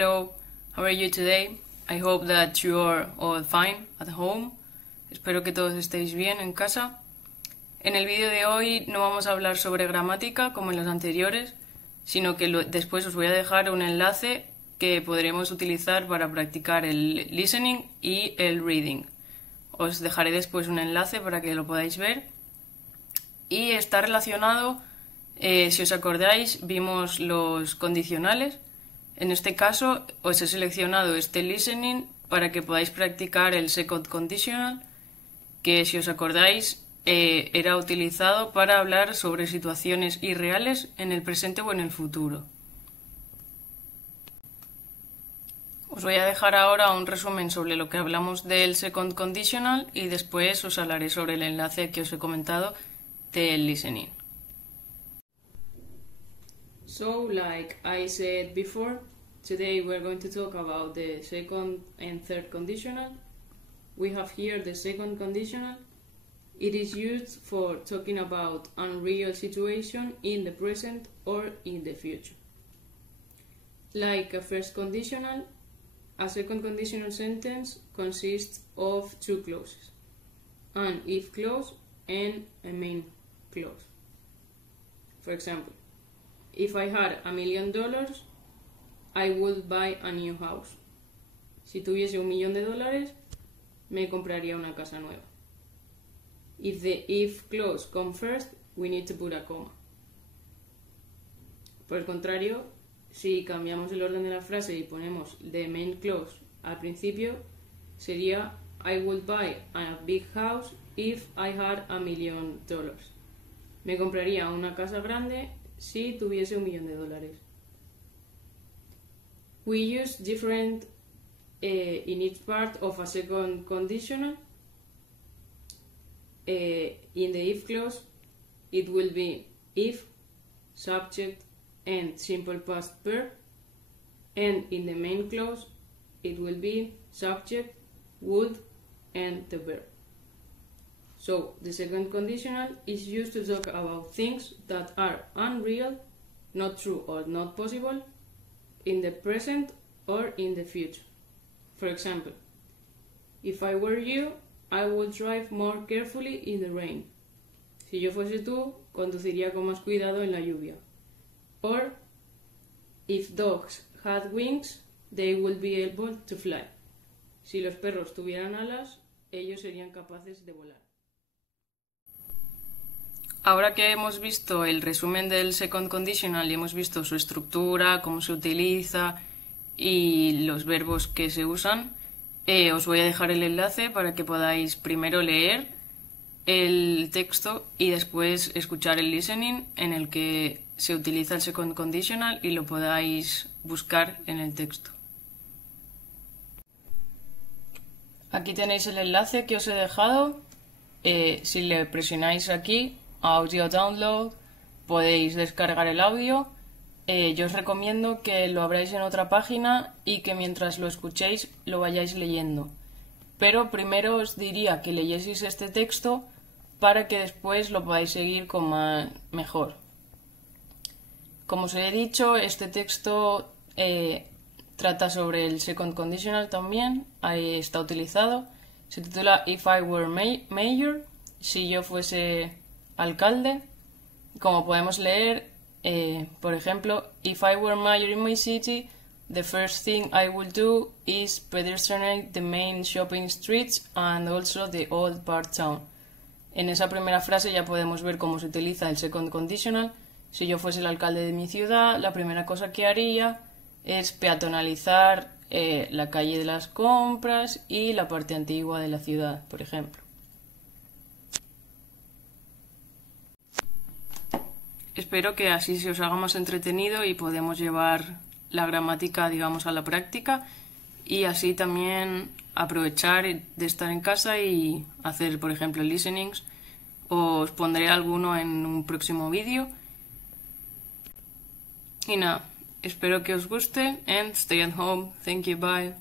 Hello, how are you today? I hope that you are all fine at home. Espero que todos estéis bien en casa. En el vídeo de hoy no vamos a hablar sobre gramática como en los anteriores, sino que después os voy a dejar un enlace que podremos utilizar para practicar el listening y el reading. Os dejaré después un enlace para que lo podáis ver. Y está relacionado, si os acordáis, vimos los condicionales. En este caso os he seleccionado este listening para que podáis practicar el second conditional, que si os acordáis era utilizado para hablar sobre situaciones irreales en el presente o en el futuro. Os voy a dejar ahora un resumen sobre lo que hablamos del second conditional y después os hablaré sobre el enlace que os he comentado del listening. So, like I said before, today we're going to talk about the second and third conditional. We have here the second conditional. It is used for talking about unreal situation in the present or in the future. Like a first conditional, a second conditional sentence consists of two clauses, an if clause and a main clause. For example, if I had $1 million, I would buy a new house. Si tuviese $1 millón, me compraría una casa nueva. If the if clause comes first, we need to put a comma. Por el contrario, si cambiamos el orden de la frase y ponemos the main clause al principio, sería I would buy a big house if I had $1 million. Me compraría una casa grande si tuviese $1 millón. We use different in each part of a second conditional. In the if clause, it will be if, subject, and simple past verb. And in the main clause, it will be subject, would, and the verb. So, the second conditional is used to talk about things that are unreal, not true or not possible, in the present or in the future. For example, if I were you, I would drive more carefully in the rain. Si yo fuese tú, conduciría con más cuidado en la lluvia. Or, if dogs had wings, they would be able to fly. Si los perros tuvieran alas, ellos serían capaces de volar. Ahora que hemos visto el resumen del second conditional y hemos visto su estructura, cómo se utiliza y los verbos que se usan, os voy a dejar el enlace para que podáis primero leer el texto y después escuchar el listening en el que se utiliza el second conditional y lo podáis buscar en el texto. Aquí tenéis el enlace que os he dejado. Si le presionáis aquí, Audio Download, podéis descargar el audio. Yo os recomiendo que lo abráis en otra página y que mientras lo escuchéis lo vayáis leyendo. Pero primero os diría que leyeseis este texto para que después lo podáis seguir mejor. Como os he dicho, este texto trata sobre el second conditional también. Ahí está utilizado. Se titula If I Were Mayor, si yo fuese alcalde. Como podemos leer, por ejemplo, if I were mayor in my city, the first thing I would do is pedestrianize the main shopping streets and also the old part town. En esa primera frase ya podemos ver cómo se utiliza el second conditional. Si yo fuese el alcalde de mi ciudad, la primera cosa que haría es peatonalizar la calle de las compras y la parte antigua de la ciudad, por ejemplo. Espero que así se os haga más entretenido y podemos llevar la gramática, digamos, a la práctica y así también aprovechar de estar en casa y hacer, por ejemplo, listenings. Os pondré alguno en un próximo vídeo. Y nada, espero que os guste and stay at home. Thank you, bye.